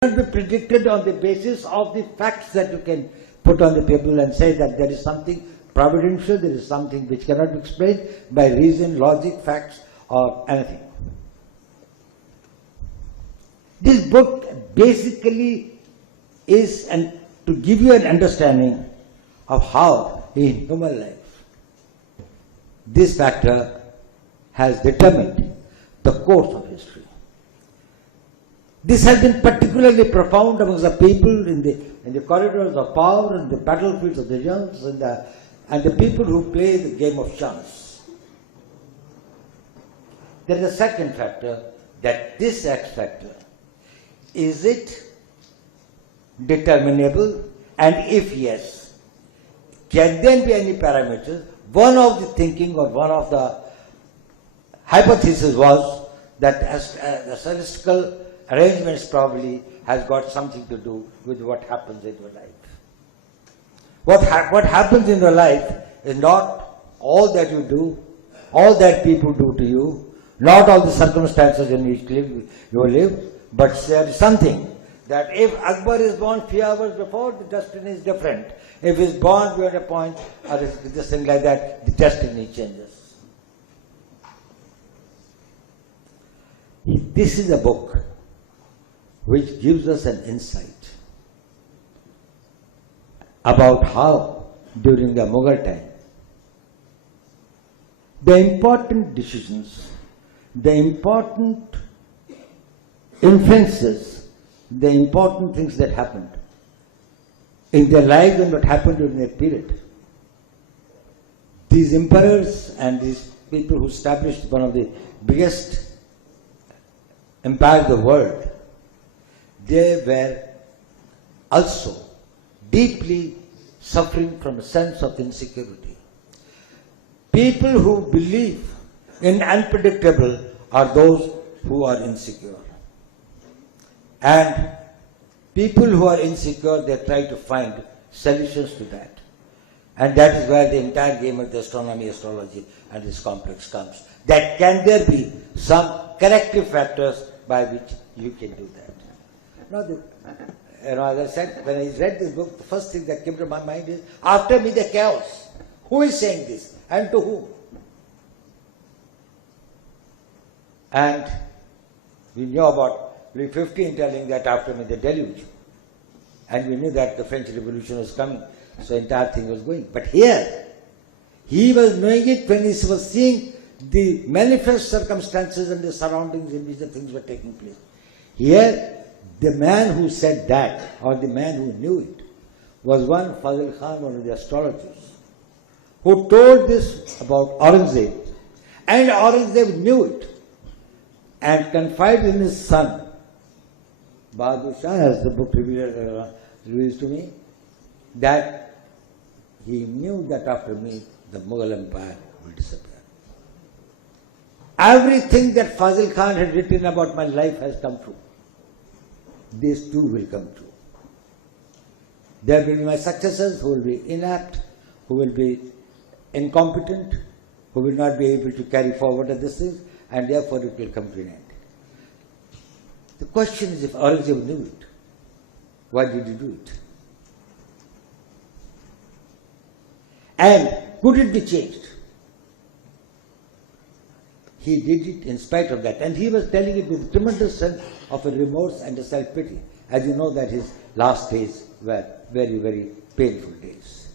Not be predicted on the basis of the facts that you can put on the table and say that there is something providential, there is something which cannot be explained by reason, logic, facts, or anything. This book basically is to give you an understanding of how in human life this factor has determined the course of history. This has been particularly profound amongst the people in the corridors of power, in the battlefields of the youngs, and the people who play the game of chance. There is a second factor, that this X factor, is it determinable? And if yes, can there be any parameters? One of the thinking or one of the hypotheses was that the statistical arrangements probably has got something to do with what happens in your life. What happens in your life is not all that you do, all that people do to you, not all the circumstances in which you live, but there is something that if Akbar is born few hours before, the destiny is different. If he is born beyond a point or this thing like that, the destiny changes. This is a book which gives us an insight about how during the Mughal time the important decisions, the important influences, the important things that happened in their lives and what happened during that period. These emperors and these people who established one of the biggest empires of the world, they were also deeply suffering from a sense of insecurity. People who believe in unpredictable are those who are insecure. And people who are insecure, they try to find solutions to that. And that is where the entire game of the astronomy, astrology and this complex comes. That can there be some corrective factors by which you can do that. Now, as I said, when I read this book, the first thing that came to my mind is, after me the chaos. Who is saying this and to whom? And we knew about Louis XV telling that after me the deluge. And we knew that the French Revolution was coming, so the entire thing was going. But here, he was knowing it when he was seeing the manifest circumstances and the surroundings in which the things were taking place. Here, the man who said that, or the man who knew it, was one Fazil Khan, one of the astrologers, who told this about Aurangzeb. And Aurangzeb knew it and confided in his son, Bahadur Shah, as the book reveals to me, that he knew that after me the Mughal Empire will disappear. Everything that Fazil Khan had written about my life has come true. These too will come true. There will be my successors who will be inept, who will be incompetent, who will not be able to carry forward this thing, and therefore it will come to an end. The question is, if Aurangzeb knew it, why did he do it? And could it be changed? He did it in spite of that. And he was telling it with tremendous sense of a remorse and a self-pity. As you know that his last days were very, very painful days.